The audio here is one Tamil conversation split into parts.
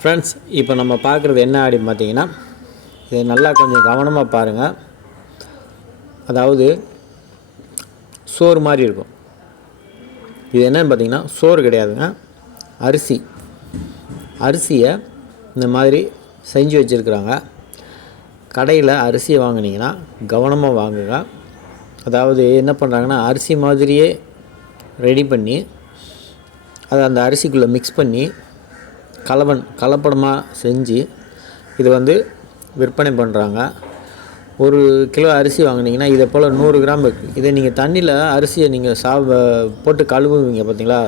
ஃப்ரெண்ட்ஸ், இப்போ நம்ம பார்க்குறது என்ன அப்படின்னு பார்த்தீங்கன்னா, இது நல்லா கொஞ்சம் கவனமாக பாருங்கள். அதாவது சோறு மாதிரி இருக்கும். இது என்னன்னு பார்த்தீங்கன்னா சோறு கிடையாதுங்க, அரிசியை இந்த மாதிரி செஞ்சு வச்சுருக்குறாங்க. கடையில் அரிசியை வாங்கினீங்கன்னா கவனமாக வாங்குங்க. அதாவது என்ன பண்ணுறாங்கன்னா, அரிசி மாதிரியே ரெடி பண்ணி அதை அந்த அரிசிக்குள்ளே மிக்ஸ் பண்ணி கலப்படமாக செஞ்சு இது விற்பனை பண்ணுறாங்க. 1 கிலோ அரிசி வாங்கினீங்கன்னா இதை போல் 100 கிராம் இருக்குது. இதை நீங்கள் தண்ணியில் அரிசியை நீங்கள் போட்டு கழுவுவீங்க பார்த்தீங்களா?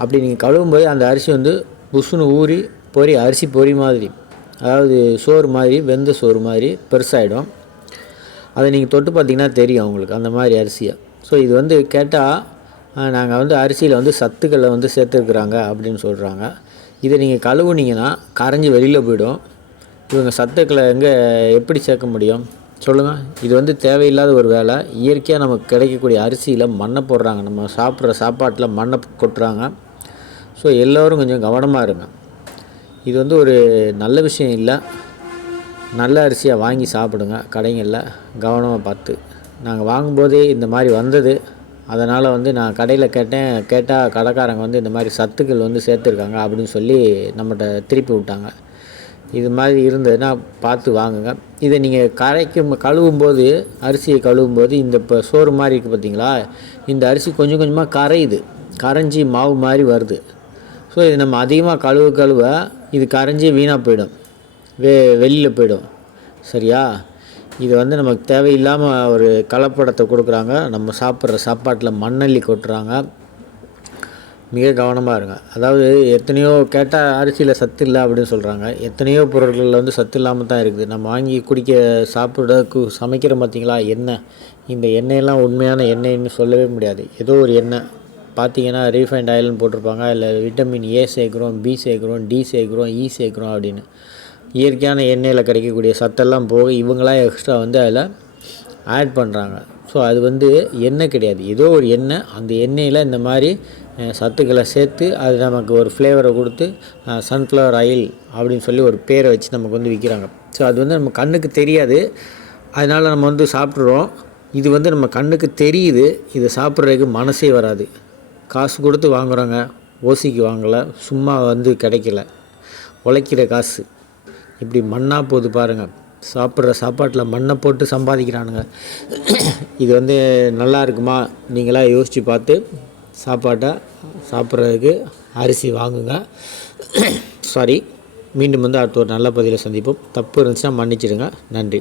அப்படி நீங்கள் கழுவும்போது அந்த அரிசி புஷ்ஷுன்னு ஊறி அரிசி பொரி மாதிரி, அதாவது சோறு மாதிரி, வெந்த சோறு மாதிரி பெருசாகிடும். அதை நீங்கள் தொட்டு பார்த்தீங்கன்னா தெரியும் உங்களுக்கு அந்த மாதிரி அரிசியை. ஸோ இது கேட்டால் நாங்கள் அரிசியில் சத்துக்களை சேர்த்துருக்குறாங்க அப்படின்னு சொல்கிறாங்க. இதை நீங்கள் கழுவுனீங்கன்னா கரைஞ்சி வெளியில் போயிடும். இவங்க சத்துக்களை எப்படி சேர்க்க முடியும் சொல்லுங்கள்? இது தேவையில்லாத ஒரு வேலை. இயற்கையாக நமக்கு கிடைக்கக்கூடிய அரிசியில் மண்ணை போடுறாங்க, நம்ம சாப்பிட்ற சாப்பாட்டில் மண்ணை கொட்டுறாங்க. ஸோ எல்லோரும் கொஞ்சம் கவனமாக இருங்க. இது ஒரு நல்ல விஷயம் இல்லை. நல்ல அரிசியாக வாங்கி சாப்பிடுங்க கடைகளில் கவனமாக பார்த்து. நாங்கள் வாங்கும்போதே இந்த மாதிரி வந்தது. அதனால் நான் கடையில் கேட்டால் கடைக்காரங்க இந்த மாதிரி சத்துக்கள் சேர்த்துருக்காங்க அப்படின்னு சொல்லி நம்மகிட்ட திருப்பி விட்டாங்க. இது மாதிரி இருந்ததுன்னா பார்த்து வாங்குங்க. இதை நீங்கள் கழுவும்போது, அரிசியை கழுவும்போது இப்போ சோறு மாதிரி இருக்குது பார்த்தீங்களா? இந்த அரிசி கொஞ்சம் கொஞ்சமாக கரைஞ்சி மாவு மாதிரி வருது. ஸோ இது நம்ம அதிகமாக கழுவ இது கரைஞ்சி வீணாக போயிடும், வெளியில் போயிடும். சரியா? இது நமக்கு தேவையில்லாமல் ஒரு கலப்படத்தை கொடுக்குறாங்க. நம்ம சாப்பிட்ற சாப்பாட்டில் மண்ணள்ளி கொட்டுறாங்க. மிக கவனமாக இருங்க. அதாவது எத்தனையோ கேட்டால் அரிசியில் சத்து இல்லை அப்படின்னு சொல்கிறாங்க. எத்தனையோ பொருட்களில் சத்து இல்லாமல் தான் இருக்குது. நம்ம வாங்கி சமைக்கிறோம் பார்த்தீங்களா எண்ணெய். இந்த எண்ணெயெல்லாம் உண்மையான எண்ணெய்ன்னு சொல்லவே முடியாது. ஏதோ ஒரு எண்ணெய் பார்த்தீங்கன்னா ரீஃபைண்ட் ஆயில்னு போட்டிருப்பாங்க. இல்லை விட்டமின் ஏ சேர்க்குறோம், பி சேர்க்குறோம், டி சேர்க்குறோம், இ சேர்க்குறோம் அப்படின்னு. இயற்கையான எண்ணெயில் கிடைக்கக்கூடிய சத்தெல்லாம் போக இவங்களாம் எக்ஸ்ட்ரா அதில் ஆட் பண்ணுறாங்க. ஸோ அது எண்ணெய் கிடையாது, ஏதோ ஒரு எண்ணெய். அந்த எண்ணெயில் இந்த மாதிரி சத்துக்களை சேர்த்து அது நமக்கு ஒரு ஃப்ளேவரை கொடுத்து சன்ஃப்ளவர் ஆயில் அப்படின்னு சொல்லி ஒரு பேரை வச்சு நமக்கு விற்கிறாங்க. ஸோ அது நம்ம கண்ணுக்கு தெரியாது, அதனால் நம்ம சாப்பிட்றோம். இது நம்ம கண்ணுக்கு தெரியுது, இதை சாப்பிட்றதுக்கு மனசே வராது. காசு கொடுத்து வாங்குகிறோங்க, ஓசிக்கு வாங்கலை, சும்மா கிடைக்கல, உழைக்கிற காசு இப்படி மண்ணாக போகுது பாருங்கள். சாப்பிட்ற சாப்பாட்டில் மண்ணை போட்டு சம்பாதிக்கிறானுங்க. இது நல்லா இருக்குமா? நீங்களாக யோசித்து பார்த்து சாப்பாட்டை சாப்பிட்றதுக்கு அரிசி வாங்குங்க. சாரி, மீண்டும் அடுத்த ஒரு நல்ல பதிவில் சந்திப்போம். தப்பு இருந்துச்சுன்னா மன்னிச்சிடுங்க. நன்றி.